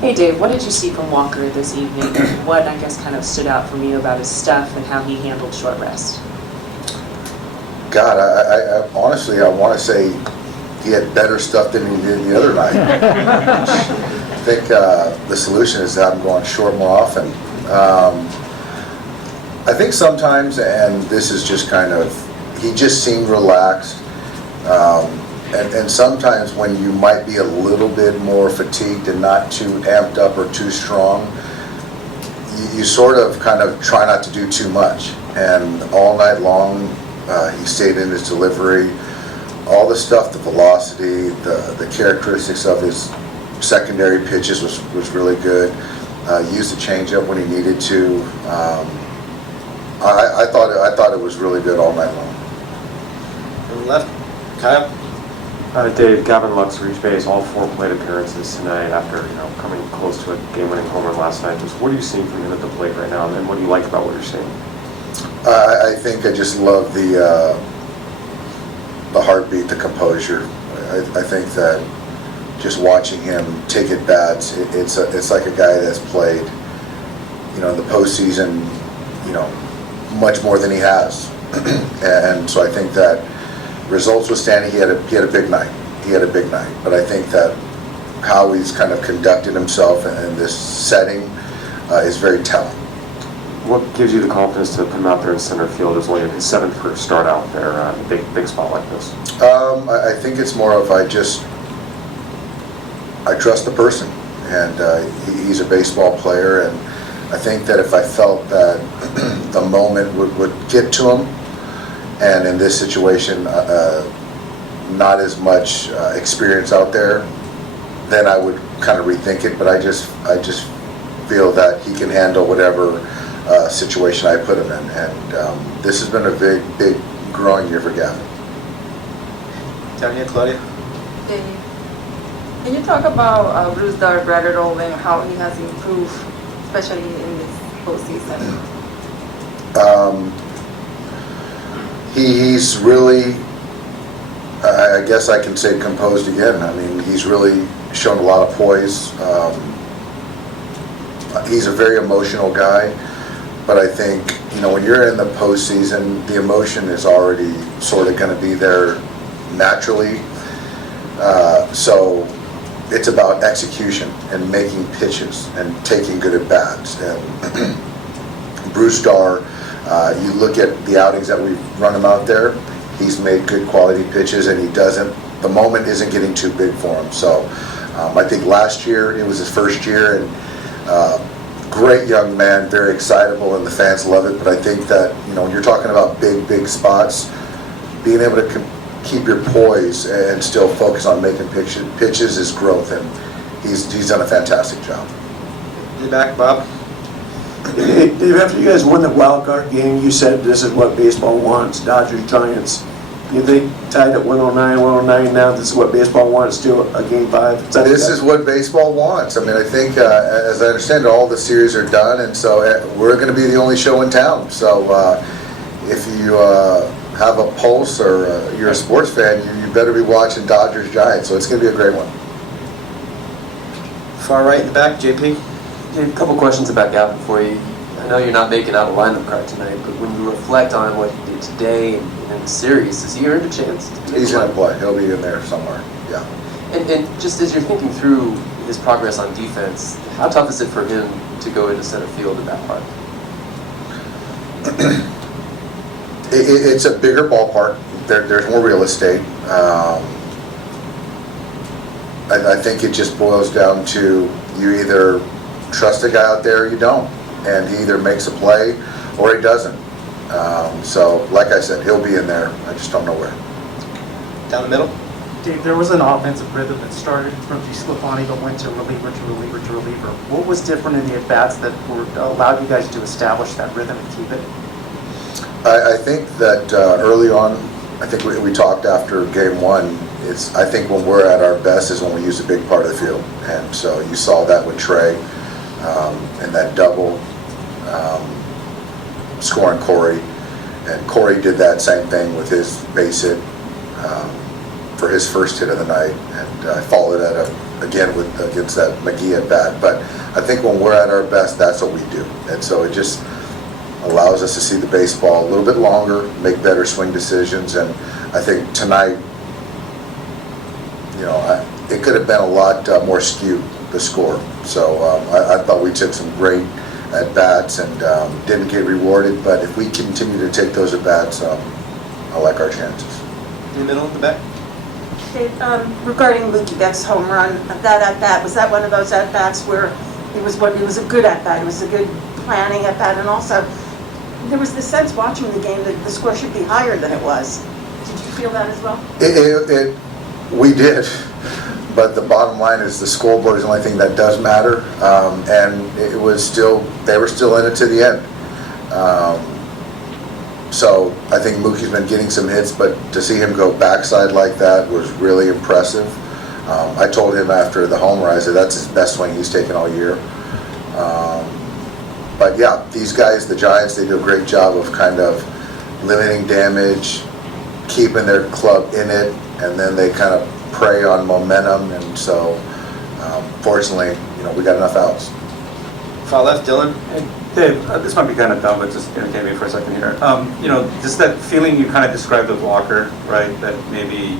Hey Dave, what did you see from Walker this evening? What, I guess, kind of stood out from you about his stuff and how he handled short rest? God, I honestly, I want to say he had better stuff than he did the other night. I think the solution is to have him go on short more often. I think sometimes, and this is just kind of, he just seemed relaxed. And sometimes when you might be a little bit more fatigued and not too amped up or too strong, you sort of kind of try not to do too much. And all night long, he stayed in his delivery. All the stuff, the velocity, the characteristics of his secondary pitches was really good. Used the changeup when he needed to. I thought it was really good all night long. From the left, Kyle. Dave, Gavin Lux reached base, all 4 plate appearances tonight after coming close to a game-winning home run last night. Just what are you seeing from him at the plate right now, and what do you like about what you're seeing? I think I just love the heartbeat, the composure. I think that just watching him take at bats, it's like a guy that's played, in the postseason, much more than he has, and so I think that results withstanding, he had a big night. He had a big night, but I think that how he's kind of conducted himself in this setting is very telling. What gives you the confidence to put him out there in center field as only his 7th career start out there in a big spot like this? I think it's more of I trust the person, and he's a baseball player, and I think that if I felt that the moment would get to him, and in this situation, not as much experience out there, then I would kind of rethink it. But I just feel that he can handle whatever situation I put him in, and this has been a big growing year for Gavin. Down here, Claudia. Dave, can you talk about Bruce Dark-Rattle and how he has improved, especially in this postseason? He's really, I guess I can say, composed again. I mean, he's really shown a lot of poise. He's a very emotional guy, but I think, when you're in the postseason, the emotion is already sort of going to be there naturally. So it's about execution and making pitches and taking good at bats. And Bruce Dar, you look at the outings that we've run him out there, he's made good quality pitches, and the moment isn't getting too big for him. So I think last year, it was his first year, and great young man, very excitable, and the fans love it. But I think that, when you're talking about big spots, being able to keep your poise and still focus on making pitches is growth, and he's done a fantastic job. In the back, Bob. Dave, after you guys won the wild card game, you said this is what baseball wants, Dodgers, Giants. You think tied at 109 now, this is what baseball wants to a Game 5? This is what baseball wants. I mean, I think, as I understand it, all the series are done, and so we're going to be the only show in town. So if you have a pulse or you're a sports fan, you better be watching Dodgers, Giants. So it's going to be a great one. Far right in the back, JP. A couple questions about Gavin for you. I know you're not making out a lineup card tonight, but when you reflect on what he did today and in the series, has he earned a chance? He's going to play. He'll be in there somewhere. Yeah. And just as you're thinking through his progress on defense, how tough is it for him to go into center field at that part? It's a bigger ballpark. There's more real estate. I think it just boils down to you either trust a guy out there or you don't, and he either makes a play or he doesn't. So, like I said, he'll be in there. I just don't know where. Down the middle. Dave, there was an offensive rhythm that started from DeSclafani but went to reliever to reliever to reliever. What was different in the at-bats that allowed you guys to establish that rhythm and keep it? I think that early on, I think we talked after Game 1, I think when we're at our best is when we use a big part of the field. And so you saw that with Trey and that double, scoring Corey. And Corey did that same thing with his base hit for his first hit of the night. And I followed that up again, against that McGee at bat. But I think when we're at our best, that's what we do. And so it just allows us to see the baseball a little bit longer, make better swing decisions. And I think tonight, it could have been a lot more skewed, the score. So I thought we took some great at-bats and didn't get rewarded. But if we continue to take those at-bats, I like our chances. In the middle, in the back. Okay, regarding Mookie Betts' home run, that at-bat, was that one of those at-bats where it was a good at-bat, it was a good planning at-bat, and also there was the sense watching the game that the score should be higher than it was. Did you feel that as well? We did, but the bottom line is the scoreboard is the only thing that does matter, and they were still in it to the end. So I think Mookie's been getting some hits, but to see him go backside like that was really impressive. I told him after the homer, I said that's his best swing he's taken all year. But yeah, these guys, the Giants, they do a great job of kind of limiting damage, keeping their club in it, and then they kind of prey on momentum. And so, fortunately, we got enough outs. Far left, Dylan. Hey, Dave, this might be kind of dumb, but just entertain me for a second here. Just that feeling you kind of described with Walker, right? That maybe,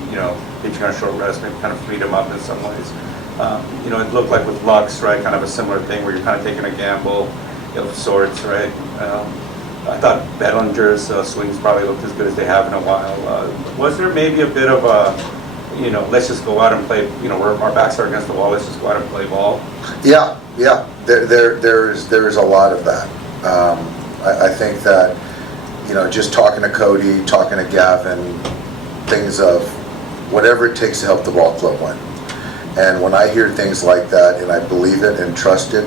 pitching on short rest maybe kind of freed him up in some ways. It looked like with Lux, right? Kind of a similar thing where you're kind of taking a gamble of sorts, right? I thought Bellinger's swings probably looked as good as they have in a while. Was there maybe a bit of a, let's just go out and play, where our backs are against the wall, let's just go out and play ball? Yeah. There is a lot of that. I think that, just talking to Cody, talking to Gavin, things of whatever it takes to help the ball club win. And when I hear things like that and I believe it and trust it,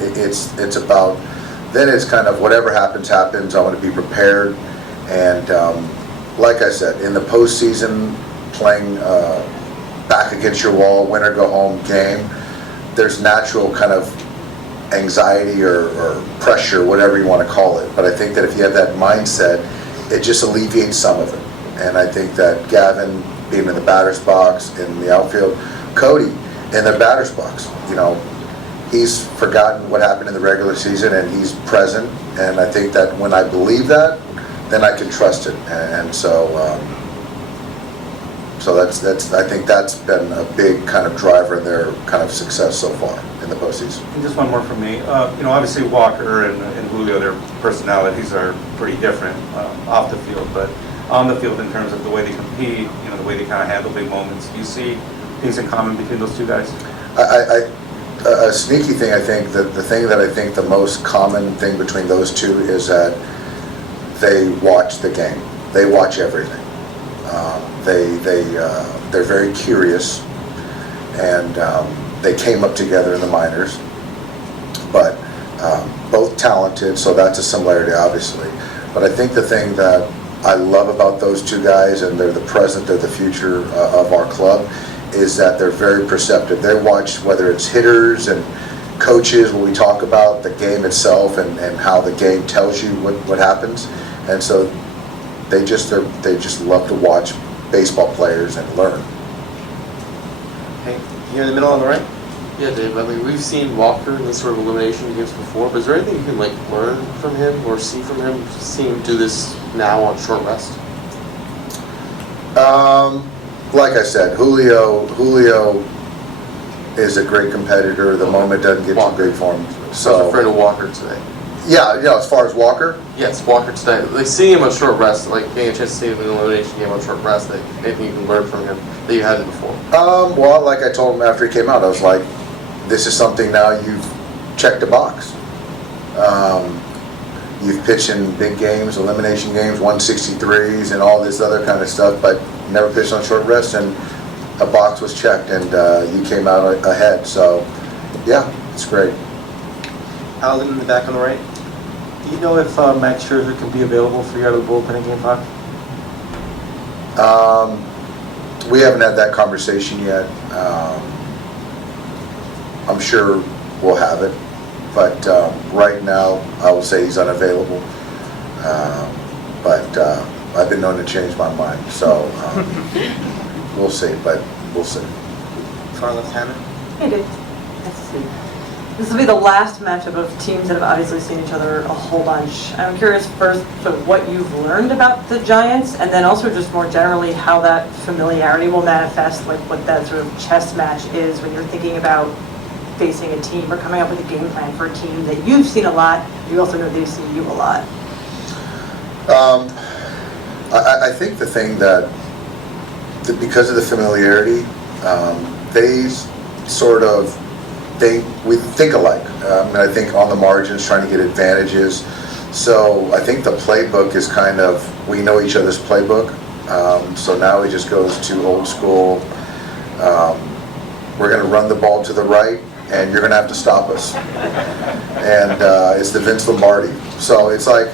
it's about, then it's kind of whatever happens, happens. I want to be prepared. And like I said, in the postseason, playing back against your wall, win or go home game, there's natural kind of anxiety or pressure, whatever you want to call it. But I think that if you have that mindset, it just alleviates some of it. And I think that Gavin being in the batter's box, in the outfield, Cody in the batter's box, he's forgotten what happened in the regular season and he's present. And I think that when I believe that, then I can trust it. And so that's I think that's been a big kind of driver in their kind of success so far in the postseason. And just one more from me. Obviously Walker and Julio, their personalities are pretty different off the field, but on the field in terms of the way they compete, the way they kind of handle big moments. Do you see things in common between those two guys? A sneaky thing, I think, that the thing that I think the most common thing between those two is that they watch the game. They watch everything. They're very curious, and they came up together in the minors, but both talented, so that's a similarity, obviously. But I think the thing that I love about those two guys, and they're the present, they're the future of our club, is that they're very perceptive. They watch whether it's hitters and coaches, when we talk about the game itself and how the game tells you what happens. And so they just love to watch baseball players and learn. Okay, here in the middle on the right. Yeah, Dave, we've seen Walker in this sort of elimination games before, but is there anything you can learn from him or see from him, seeing him do this now on short rest? Like I said, Julio is a great competitor. The moment doesn't get too big for him. So I was afraid of Walker today. Yeah, as far as Walker? Yes, Walker today. Seeing him on short rest, getting a chance to see him in an elimination game on short rest, anything you can learn from him that you hadn't before? Well, like I told him after he came out, I was like, this is something now you've checked a box. You've pitched in big games, elimination games, 163s and all this other kind of stuff, but never pitched on short rest, and a box was checked, and you came out ahead. So, yeah, it's great. Alden in the back on the right. Do you know if Max Scherzer can be available for you out of the bullpen in Game 5? We haven't had that conversation yet. I'm sure we'll have it, but right now I will say he's unavailable. But I've been known to change my mind, so we'll see. But we'll see. far left Hannah. Hey, Dave. Nice to see you. This will be the last matchup of teams that have obviously seen each other a whole bunch. I'm curious first sort of what you've learned about the Giants, and then also just more generally how that familiarity will manifest, like what that sort of chess match is when you're thinking about facing a team or coming up with a game plan for a team that you've seen a lot. You also know they've seen you a lot. I think the thing that because of the familiarity, they sort of we think alike. And I think on the margins, trying to get advantages. So I think the playbook is kind of, we know each other's playbook. So now it just goes to old school. We're going to run the ball to the right, and you're going to have to stop us. And it's the Vince Lombardi. So it's like,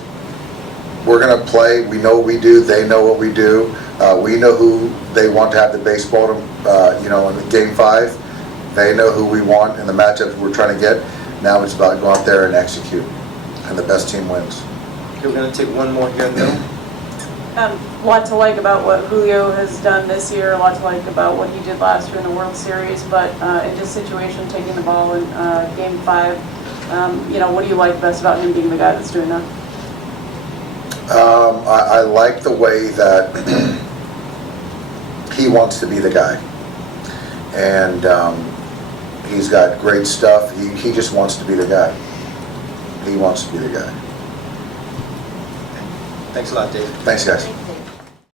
we're going to play. We know what we do. They know what we do. We know who they want to have the baseball, in Game 5. They know who we want in the matchups we're trying to get. Now it's about go out there and execute, and the best team wins. Okay, we're going to take one more here in the middle. Lot to like about what Julio has done this year, a lot to like about what he did last year in the World Series, but in this situation, taking the ball in Game 5, what do you like best about him being the guy that's doing that? I like the way that he wants to be the guy, and he's got great stuff. He just wants to be the guy. He wants to be the guy. Thanks a lot, Dave. Thanks, guys.